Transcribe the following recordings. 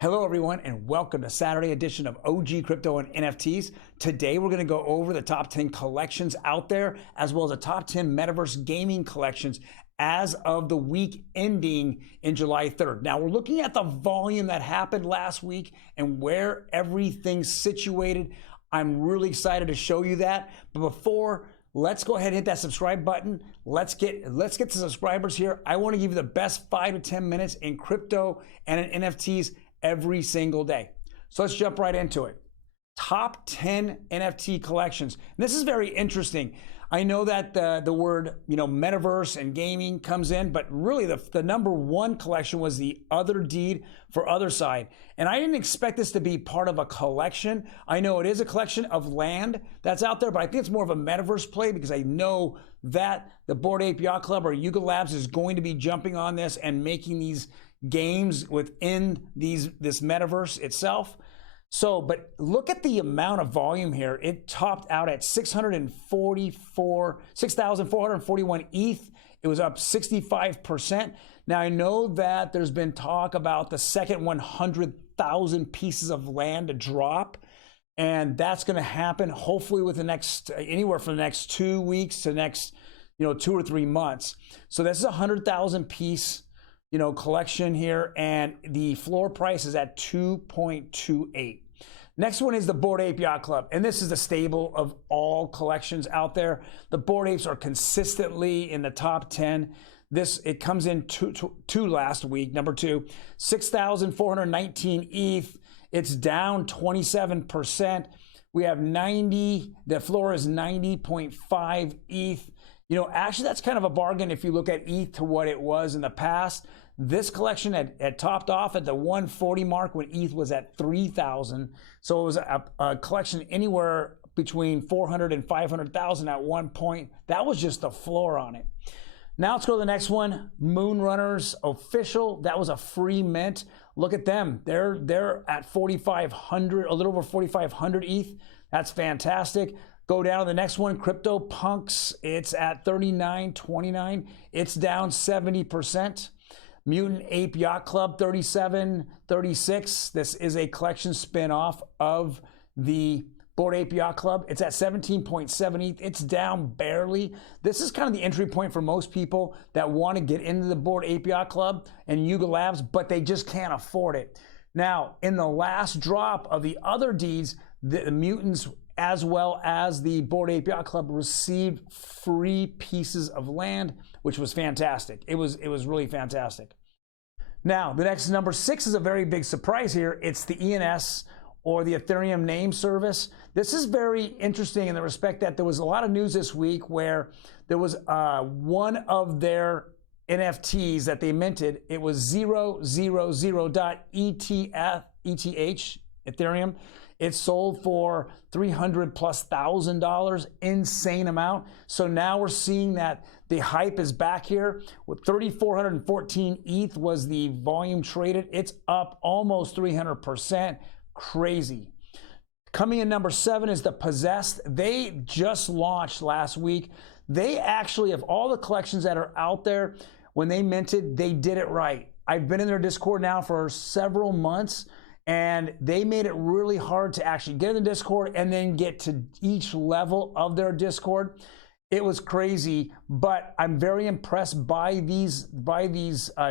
Hello everyone and welcome to Saturday edition of OG Crypto and NFTs. Today we're going to go over the top 10 collections out there as well as the top 10 metaverse gaming collections as of the week ending in July 3rd. Now we're looking at the volume that happened last week and where everything's situated. I'm really excited to show you that. But before, let's go ahead and hit that subscribe button. Let's get the subscribers here. I want to give you the best 5 to 10 minutes in crypto and in NFTs every single day. So let's jump right into it. Top 10 NFT collections. And this is very interesting. I know that the word, metaverse and gaming comes in, but really the number one collection was the Other Deed for Otherside. And I didn't expect this to be part of a collection. I know it is a collection of land that's out there, but I think it's more of a metaverse play because I know that the Bored Ape Yacht Club or Yuga Labs is going to be jumping on this and making these games within this metaverse itself. So, but look at the amount of volume here. It topped out at 6,441 ETH. It was up 65%. Now, I know that there's been talk about the second 100,000 pieces of land to drop, and that's going to happen hopefully with the next, anywhere from the next 2 weeks to next, 2 or 3 months. So this is a 100,000 piece collection here, and the floor price is at 2.28. Next one is the Bored Ape Yacht Club, and this is the stable of all collections out there. The Bored Apes are consistently in the top 10. It comes in two last week. Number 2, 6,419 ETH. It's down 27%. We have 90. The floor is 90.5 ETH. Actually, that's kind of a bargain if you look at ETH to what it was in the past. This collection had topped off at the 140 mark when ETH was at 3,000. So it was a collection anywhere between 400 and 500,000 at one point. That was just the floor on it. Now let's go to the next one, Moonrunners Official. That was a free mint. Look at them. They're at 4,500, a little over 4,500 ETH. That's fantastic. Go down to the next one, Crypto Punks. It's at 39.29. It's down 70%. Mutant Ape Yacht Club, 37.36. This is a collection spin-off of the Bored Ape Yacht Club. It's at 17.7 ETH. It's down barely. This is kind of the entry point for most people that want to get into the Bored Ape Yacht Club and Yuga Labs, but they just can't afford it. Now, in the last drop of the Other Deeds, the Mutants as well as the Bored Ape Yacht Club received free pieces of land, which was fantastic. It was really fantastic. Now, the next number 6 is a very big surprise here. It's the ENS, or the Ethereum Name Service. This is very interesting in the respect that there was a lot of news this week where there was one of their NFTs that they minted. It was 0.00.ETH, Ethereum. It sold for $300,000+, insane amount. So now we're seeing that the hype is back here. With 3,414 ETH was the volume traded. It's up almost 300%. Crazy. Coming in number 7 is the Possessed. They just launched last week. They actually, of all the collections that are out there, when they minted, they did it right. I've been in their Discord now for several months, and they made it really hard to actually get in the Discord and then get to each level of their Discord. It was crazy, but I'm very impressed by these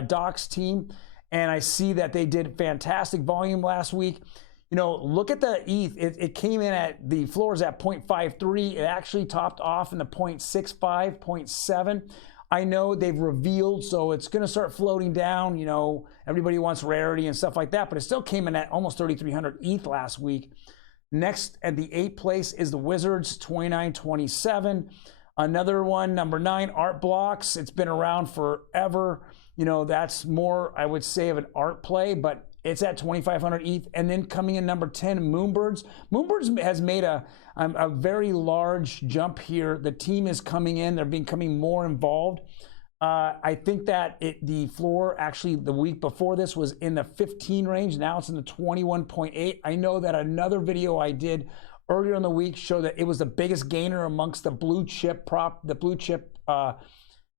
docs team, and I see that they did fantastic volume last week. Look at the ETH. It came in at, the floor is at 0.53. It actually topped off in the 0.65, 0.7. I know they've revealed, so it's going to start floating down. Everybody wants rarity and stuff like that, but it still came in at almost 3,300 ETH last week. Next at the 8th place is the Wizards, 29.27. Another one, number 9, Art Blocks. It's been around forever. That's more, I would say, of an art play, but it's at 2,500 ETH. And then coming in number 10, Moonbirds. Moonbirds has made a very large jump here. The team is coming in. They're becoming more involved. I think that the floor actually the week before this was in the 15 range. Now it's in the 21.8. I know that another video I did earlier in the week showed that it was the biggest gainer amongst the blue chip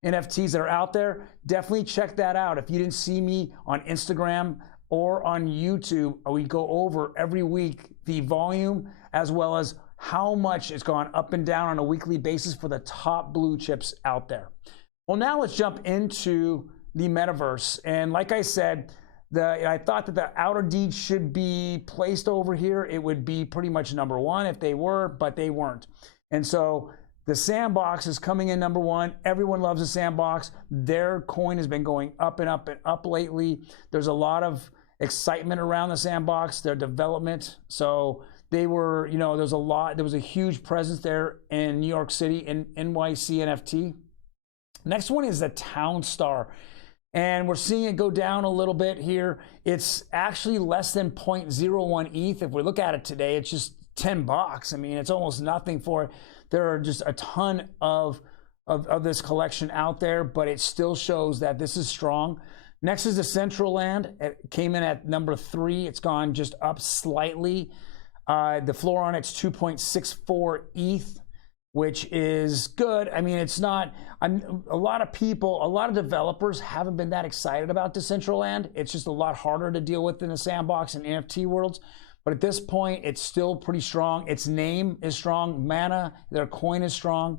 NFTs that are out there. Definitely check that out. If you didn't see me on Instagram or on YouTube, we go over every week the volume as well as how much it's gone up and down on a weekly basis for the top blue chips out there. Well, now let's jump into the metaverse. And like I said, I thought that the outer deeds should be placed over here. It would be pretty much number one if they were, but they weren't. And so the sandbox is coming in number one. Everyone loves the sandbox. Their coin has been going up and up and up lately. There's a lot of excitement around the sandbox, their development. So they were, there was a huge presence there in New York City in NYC NFT. Next one is the Town Star. And we're seeing it go down a little bit here. It's actually less than 0.01 ETH. If we look at it today, it's just $10. I mean, it's almost nothing for it. There are just a ton of this collection out there, but it still shows that this is strong. Next is the Decentraland. It came in at number 3. It's gone just up slightly. The floor on it's 2.64 ETH, which is good. I mean, it's not, a lot of developers haven't been that excited about Decentraland. It's just a lot harder to deal with in the sandbox and NFT worlds. But at this point, it's still pretty strong. Its name is strong. Mana, their coin is strong.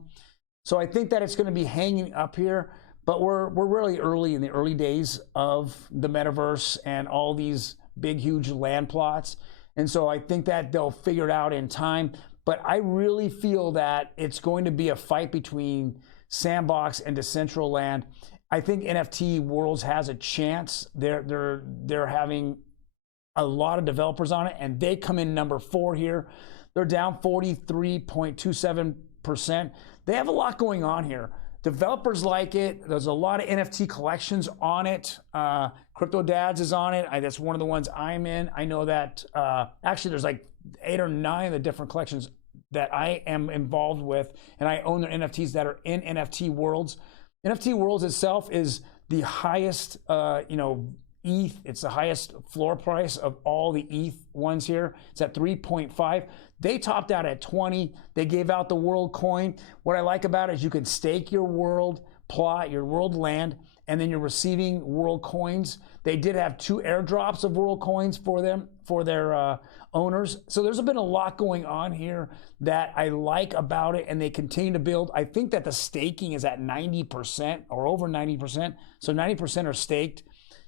So I think that it's going to be hanging up here. But we're really early in the early days of the metaverse and all these big, huge land plots. And so I think that they'll figure it out in time. But I really feel that it's going to be a fight between Sandbox and Decentraland. I think NFT Worlds has a chance. They're having a lot of developers on it, and they come in number 4 here. They're down 43.27%. They have a lot going on here. Developers like it. There's a lot of NFT collections on it. Crypto Dads is on it. That's one of the ones I'm in. I know that actually there's like 8 or 9 of the different collections that I am involved with, and I own their NFTs that are in NFT Worlds. NFT Worlds itself is the highest, ETH. It's the highest floor price of all the ETH ones here. It's at 3.5. They topped out at 20. They gave out the world coin. What I like about it is you can stake your world plot, your world land, and then you're receiving world coins. They did have 2 airdrops of world coins for them, for their owners. So there's been a lot going on here that I like about it, and they continue to build. I think that the staking is at 90% or over 90%. So 90% are staked.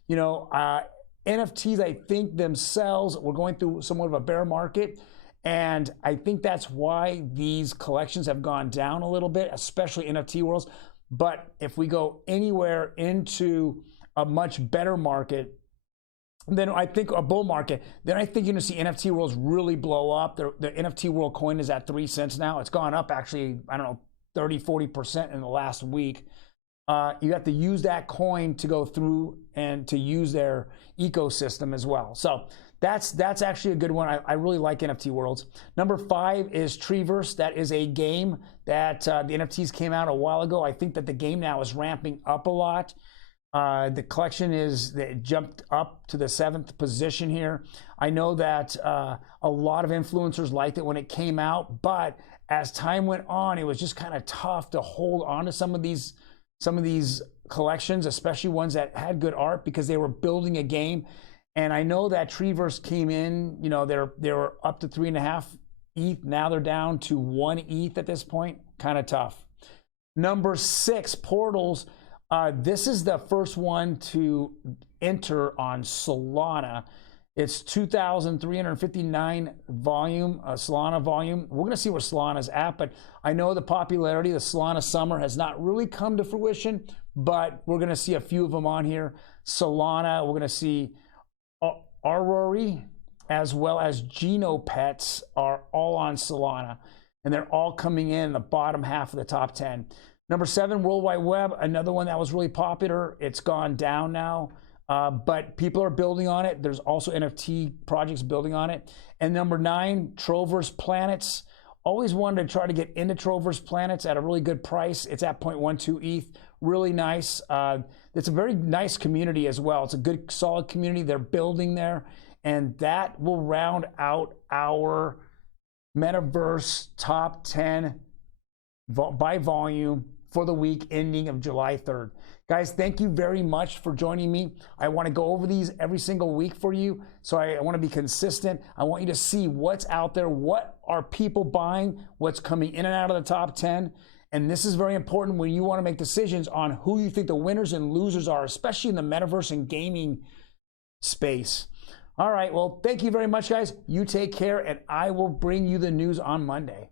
NFTs, I think themselves, we're going through somewhat of a bear market. And I think that's why these collections have gone down a little bit, especially NFT Worlds. But if we go anywhere into a much better market, then I think a bull market, then I think you're gonna see NFT Worlds really blow up. The NFT World coin is at 3 cents now. It's gone up actually, 30-40% in the last week. You have to use that coin to go through and to use their ecosystem as well. So that's actually a good one. I really like NFT Worlds. Number 5 is Treeverse. That is a game that the NFTs came out a while ago. I think that the game now is ramping up a lot. The collection it jumped up to the 7th position here. I know that a lot of influencers liked it when it came out, but as time went on, it was just kind of tough to hold on to some of these collections, especially ones that had good art, because they were building a game. And I know that Treeverse came in, they were up to 3.5 ETH. Now they're down to 1 ETH at this point. Kind of tough. Number 6, Portals. This is the first one to enter on Solana. It's 2,359 volume, Solana volume. We're going to see where Solana's at, but I know the popularity of the Solana Summer has not really come to fruition, but we're going to see a few of them on here. Solana, we're going to see Aurori as well as Genopets are all on Solana, and they're all coming in the bottom half of the top 10. Number 7, World Wide Web, another one that was really popular. It's gone down now. But people are building on it. There's also NFT projects building on it. And number 9, Troverse Planets. Always wanted to try to get into Troverse Planets at a really good price. It's at 0.12 ETH. Really nice. It's a very nice community as well. It's a good, solid community. They're building there. And that will round out our Metaverse top 10 by volume for the week ending of July 3rd. Guys, thank you very much for joining me. I want to go over these every single week for you. So I want to be consistent. I want you to see what's out there, what are people buying, what's coming in and out of the top 10. And this is very important when you want to make decisions on who you think the winners and losers are, especially in the metaverse and gaming space. All right, well, thank you very much, guys. You take care, and I will bring you the news on Monday.